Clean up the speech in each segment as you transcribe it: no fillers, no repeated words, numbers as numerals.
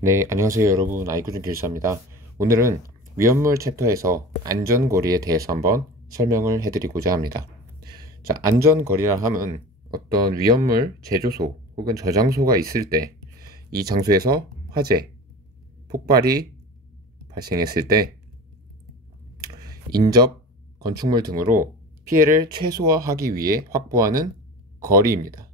네, 안녕하세요 여러분. 아이쿠준 길사입니다. 오늘은 위험물 챕터에서 안전거리에 대해서 한번 설명을 해드리고자 합니다. 자, 안전거리라 함은 어떤 위험물 제조소 혹은 저장소가 있을 때 이 장소에서 화재, 폭발이 발생했을 때 인접, 건축물 등으로 피해를 최소화하기 위해 확보하는 거리입니다.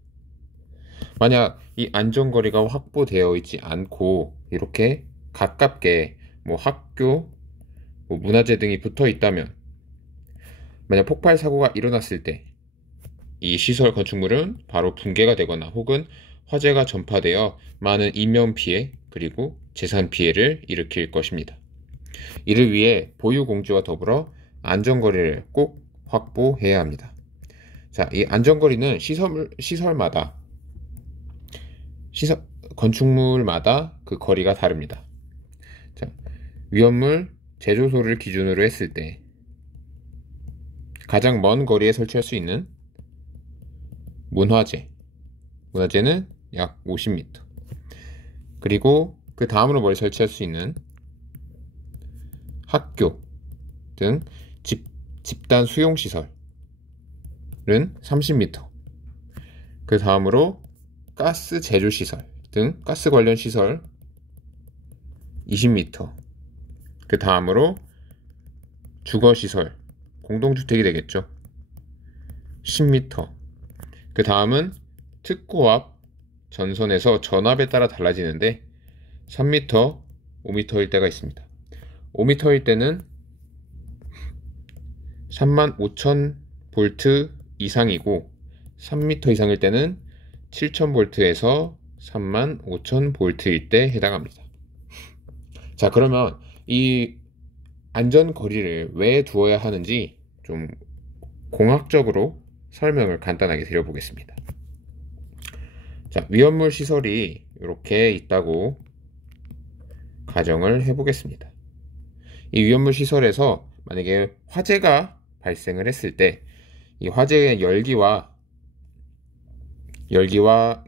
만약 이 안전거리가 확보되어 있지 않고 이렇게 가깝게 학교, 문화재 등이 붙어 있다면 만약 폭발 사고가 일어났을 때 이 시설 건축물은 바로 붕괴가 되거나 혹은 화재가 전파되어 많은 인명 피해 그리고 재산 피해를 일으킬 것입니다. 이를 위해 보유 공지와 더불어 안전거리를 꼭 확보해야 합니다. 자, 이 안전거리는 시설마다 시설, 건축물마다 그 거리가 다릅니다. 자, 위험물 제조소를 기준으로 했을 때 가장 먼 거리에 설치할 수 있는 문화재는 약 50m. 그리고 그 다음으로 멀리 설치할 수 있는 학교 등 집단 수용시설은 30m. 그 다음으로 가스 제조시설 등 가스 관련 시설 20m. 그 다음으로 주거시설, 공동주택이 되겠죠. 10m. 그 다음은 특고압 전선에서 전압에 따라 달라지는데 3m, 5m일 때가 있습니다. 5m일 때는 35,000V 이상이고 3m 이상일 때는 7,000V에서 35,000V일 때 해당합니다. 자, 그러면 이 안전거리를 왜 두어야 하는지 좀 공학적으로 설명을 간단하게 드려보겠습니다. 자, 위험물 시설이 이렇게 있다고 가정을 해보겠습니다. 이 위험물 시설에서 만약에 화재가 발생을 했을 때 이 화재의 열기와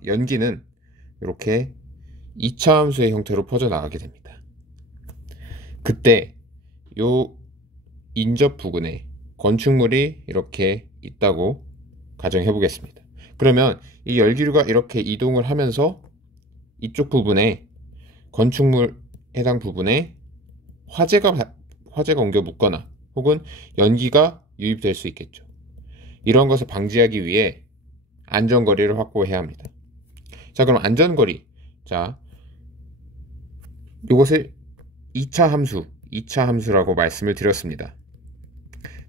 연기는 이렇게 2차 함수의 형태로 퍼져나가게 됩니다. 그때 요 인접 부근에 건축물이 이렇게 있다고 가정해 보겠습니다. 그러면 이 열기류가 이렇게 이동을 하면서 이쪽 부분에 건축물 해당 부분에 화재가 옮겨 묻거나 혹은 연기가 유입될 수 있겠죠. 이런 것을 방지하기 위해 안전거리를 확보해야 합니다. 자, 그럼 안전거리. 자, 이것을 2차 함수라고 말씀을 드렸습니다.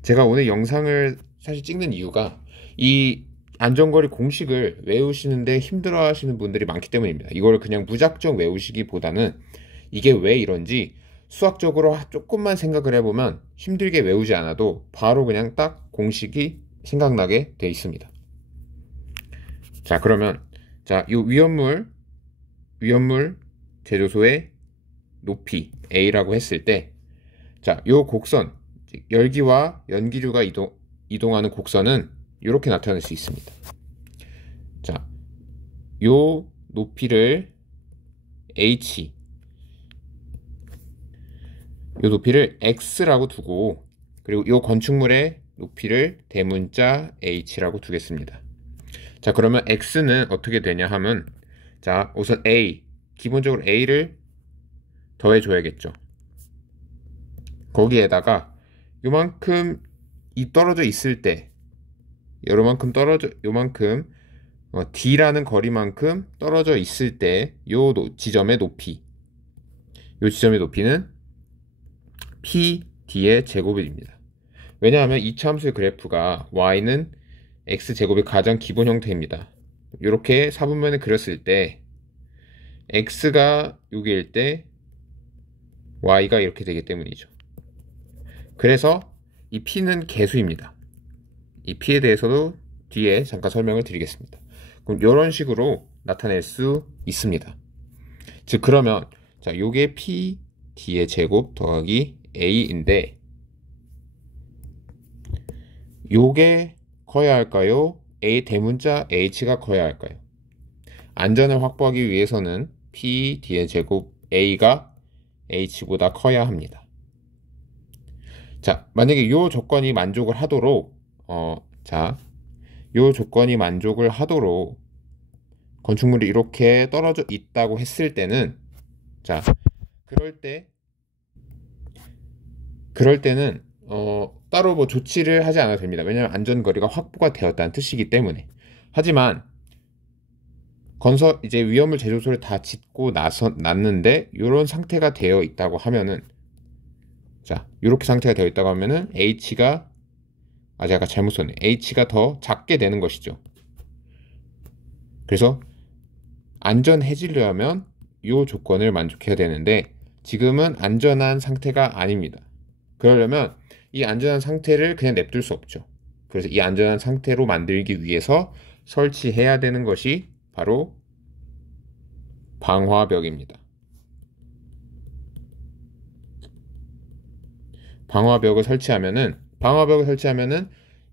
제가 오늘 영상을 사실 찍는 이유가 이 안전거리 공식을 외우시는데 힘들어 하시는 분들이 많기 때문입니다. 이걸 그냥 무작정 외우시기보다는 이게 왜 이런지 수학적으로 조금만 생각을 해보면 힘들게 외우지 않아도 바로 그냥 딱 공식이 생각나게 돼 있습니다. 자, 그러면 이 위험물 제조소의 높이 A라고 했을 때 요 곡선, 열기와 연기류가 이동하는 곡선은 이렇게 나타낼 수 있습니다. 자, 요 높이를 H, 요 높이를 X라고 두고 그리고 요 건축물의 높이를 대문자 H라고 두겠습니다. 자, 그러면 X는 어떻게 되냐 하면 자, 우선 기본적으로 A를 더해줘야겠죠. 거기에다가 요만큼 떨어져 있을 때 요만큼 D라는 거리만큼 떨어져 있을 때 지점의 높이는 PD의 제곱입니다. 왜냐하면 이차 함수의 그래프가 Y는 X제곱의 가장 기본 형태입니다. 이렇게 사분면에 그렸을 때 X가 6일 때 Y가 이렇게 되기 때문이죠. 그래서 이 P는 개수입니다. 이 P에 대해서도 뒤에 잠깐 설명을 드리겠습니다. 그럼 이런 식으로 나타낼 수 있습니다. 즉, 그러면 자, 요게 P, D의 제곱 더하기 A인데 요게 커야 할까요? A 대문자 H가 커야 할까요? 안전을 확보하기 위해서는 P, D의 제곱 A가 H보다 커야 합니다. 자, 만약에 이 조건이 만족을 하도록 이 조건이 만족을 하도록 건축물이 이렇게 떨어져 있다고 했을 때는 자, 그럴 때는 따로 뭐 조치를 하지 않아도 됩니다. 왜냐하면 안전거리가 확보가 되었다는 뜻이기 때문에. 하지만 이제 위험물 제조소를 다 짓고 났는데 이런 상태가 되어 있다고 하면은 자, 이렇게 상태가 되어 있다고 하면은 H가 제가 잘못 썼네. H가 더 작게 되는 것이죠. 그래서 안전해지려면 이 조건을 만족해야 되는데 지금은 안전한 상태가 아닙니다. 그러려면 이 안전한 상태를 그냥 냅둘 수 없죠. 그래서 이 안전한 상태로 만들기 위해서 설치해야 되는 것이 바로 방화벽입니다. 방화벽을 설치하면은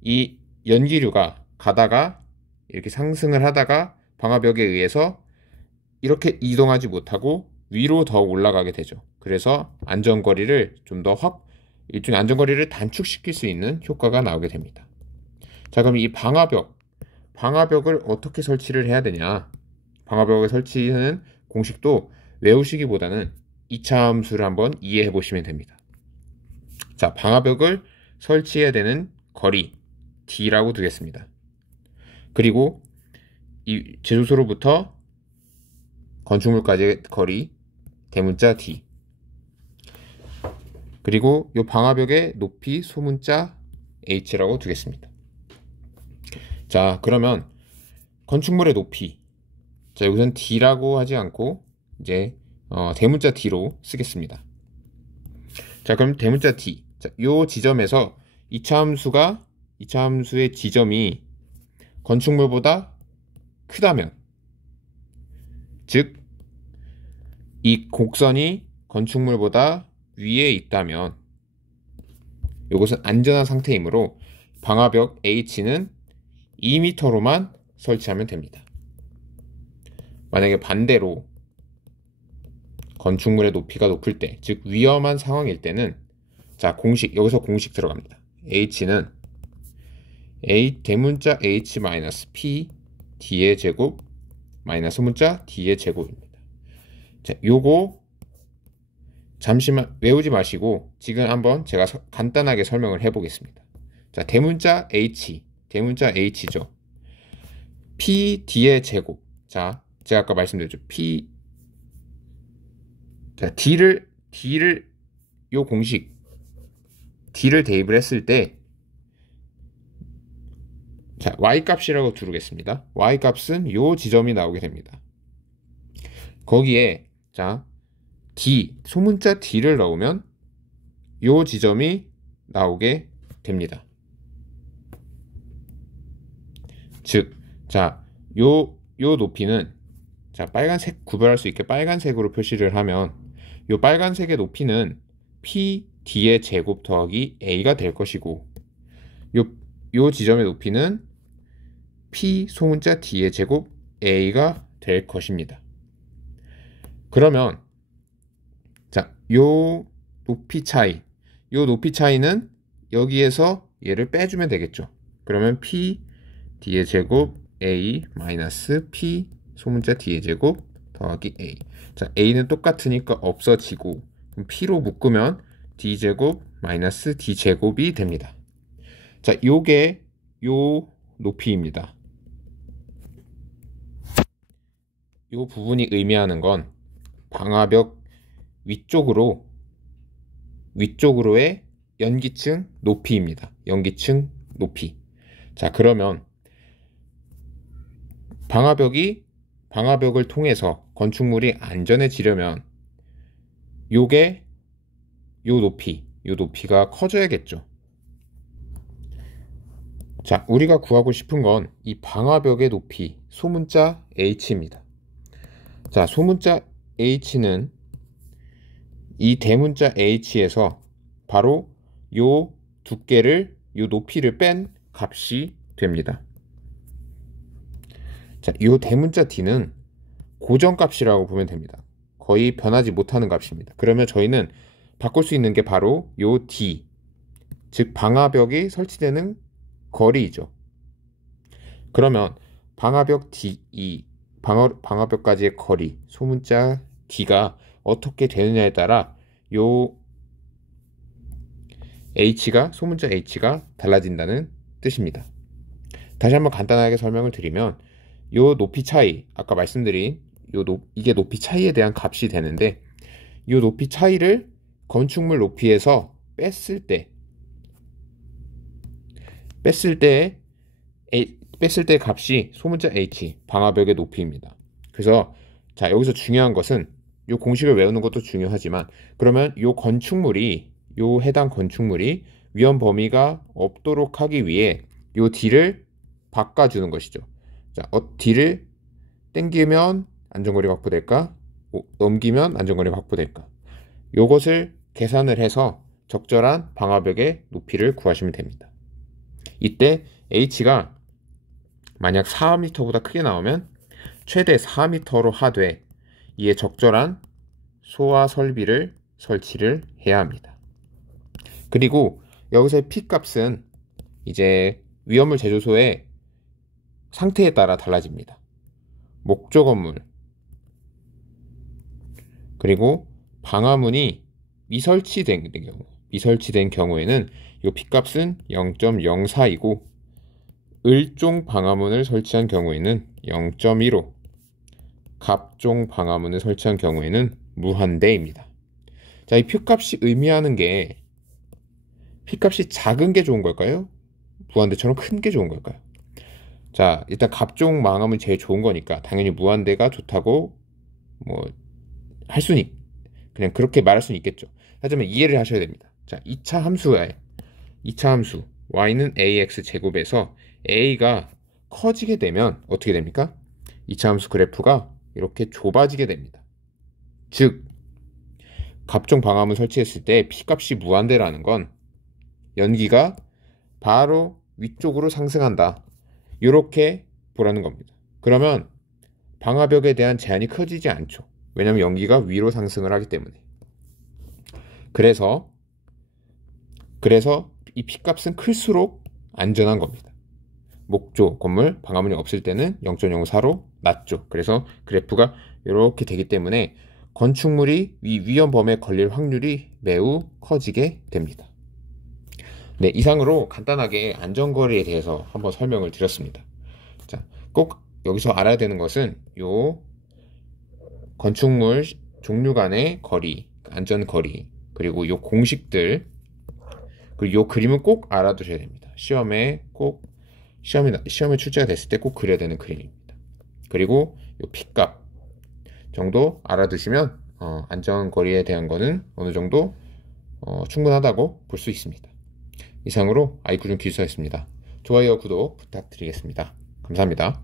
이 연기류가 가다가 이렇게 상승을 하다가 방화벽에 의해서 이렇게 이동하지 못하고 위로 더 올라가게 되죠. 그래서 안전거리를 좀 더 일종의 안전거리를 단축시킬 수 있는 효과가 나오게 됩니다. 자, 그럼 이 방화벽을 어떻게 설치를 해야 되냐? 방화벽을 설치하는 공식도 외우시기보다는 2차 함수를 한번 이해해 보시면 됩니다. 자, 방화벽을 설치해야 되는 거리 D라고 두겠습니다. 그리고 이 제조소로부터 건축물까지의 거리 대문자 D, 그리고 이 방화벽의 높이 소문자 H라고 두겠습니다. 자, 그러면 건축물의 높이, 자, 여기서는 D라고 하지 않고 이제 대문자 D로 쓰겠습니다. 자, 그럼 대문자 D, 자, 요 지점에서 2차 함수의 지점이 건축물보다 크다면, 즉 이 곡선이 건축물보다 위에 있다면 이것은 안전한 상태이므로 방화벽 H는 2m로만 설치하면 됩니다. 만약에 반대로 건축물의 높이가 높을 때, 즉 위험한 상황일 때는 자, 여기서 공식 들어갑니다. H는 대문자 H-P D의 제곱 마이너스 문자 D의 제곱입니다. 자, 요거 잠시만 외우지 마시고 지금 한번 제가 간단하게 설명을 해 보겠습니다. 자, 대문자 H죠. P D의 제곱. 자, 제가 아까 말씀드렸죠. 자, 요 공식 D를 대입을 했을 때 자, Y값이라고 두르겠습니다. Y값은 요 지점이 나오게 됩니다. 거기에 자, 소문자 D를 넣으면 요 지점이 나오게 됩니다. 즉, 자, 요 높이는 자, 빨간색 구별할 수 있게 빨간색으로 표시를 하면 요 빨간색의 높이는 P D의 제곱 더하기 A가 될 것이고 요 지점의 높이는 P 소문자 D의 제곱 A가 될 것입니다. 그러면 자, 요 높이 차이는 여기에서 얘를 빼주면 되겠죠. 그러면 P D의 제곱 A 마이너스 P 소문자 D의 제곱 더하기 A. 자, A는 똑같으니까 없어지고 P로 묶으면 D 제곱 마이너스 D 제곱이 됩니다. 자, 요게 요 높이입니다. 요 부분이 의미하는 건 방화벽 위쪽으로의 연기층 높이입니다. 연기층 높이. 자, 그러면 방화벽을 통해서 건축물이 안전해지려면 요 높이가 커져야겠죠. 자, 우리가 구하고 싶은 건 이 방화벽의 높이, 소문자 H입니다. 자, 소문자 H는 이 대문자 H에서 바로 요 두께를, 요 높이를 뺀 값이 됩니다. 자, 요 대문자 D는 고정값이라고 보면 됩니다. 거의 변하지 못하는 값입니다. 그러면 저희는 바꿀 수 있는 게 바로 요 D, 즉 방화벽이 설치되는 거리이죠. 그러면 방화벽 D, 방화벽까지의 거리, 소문자 D가 어떻게 되느냐에 따라 요 H가, 소문자 H가 달라진다는 뜻입니다. 다시 한번 간단하게 설명을 드리면 요 높이 차이, 아까 말씀드린 이게 높이 차이에 대한 값이 되는데 요 높이 차이를 건축물 높이에서 뺐을 때 값이 소문자 H, 방화벽의 높이입니다. 그래서 자, 여기서 중요한 것은 요 공식을 외우는 것도 중요하지만 그러면 요 해당 건축물이 위험 범위가 없도록 하기 위해 요 D를 바꿔주는 것이죠. 자, D를 땡기면 안전거리가 확보될까? 넘기면 안전거리가 확보될까? 요것을 계산을 해서 적절한 방화벽의 높이를 구하시면 됩니다. 이때 H가 만약 4m보다 크게 나오면 최대 4m로 하되 이에 적절한 소화 설비를 설치를 해야 합니다. 그리고 여기서의 P값은 이제 위험물 제조소의 상태에 따라 달라집니다. 목조 건물, 그리고 방화문이 미설치된 경우에는 이 P값은 0.04이고 을종 방화문을 설치한 경우에는 0.15, 갑종 방화문을 설치한 경우에는 무한대입니다. 자, 이 P값이 의미하는 게 P값이 작은 게 좋은 걸까요? 무한대처럼 큰 게 좋은 걸까요? 자, 일단 갑종 방화문이 제일 좋은 거니까 당연히 무한대가 좋다고 그냥 그렇게 말할 수는 있겠죠. 하지만 이해를 하셔야 됩니다. 자, 2차 함수 y는 ax 제곱에서 a가 커지게 되면 어떻게 됩니까? 2차 함수 그래프가 이렇게 좁아지게 됩니다. 즉 갑종 방화문 설치했을 때 P값이 무한대라는 건 연기가 바로 위쪽으로 상승한다, 이렇게 보라는 겁니다. 그러면 방화벽에 대한 제한이 커지지 않죠. 왜냐하면 연기가 위로 상승을 하기 때문에. 그래서 이 P값은 클수록 안전한 겁니다. 목조 건물 방화문이 없을 때는 0.04로 낮죠. 그래서 그래프가 이렇게 되기 때문에 건축물이 위험 범위에 걸릴 확률이 매우 커지게 됩니다. 네, 이상으로 간단하게 안전거리에 대해서 한번 설명을 드렸습니다. 자, 꼭 여기서 알아야 되는 것은 요 건축물 종류 간의 거리, 안전거리, 그리고 요 공식들, 그리고 요 그림은 꼭 알아두셔야 됩니다. 시험에 출제가 됐을 때 꼭 그려야 되는 그림입니다. 그리고 요 P값 정도 알아두시면 안전거리에 대한 거는 어느 정도 충분하다고 볼 수 있습니다. 이상으로 아이쿠중 기술사였습니다. 좋아요, 구독 부탁드리겠습니다. 감사합니다.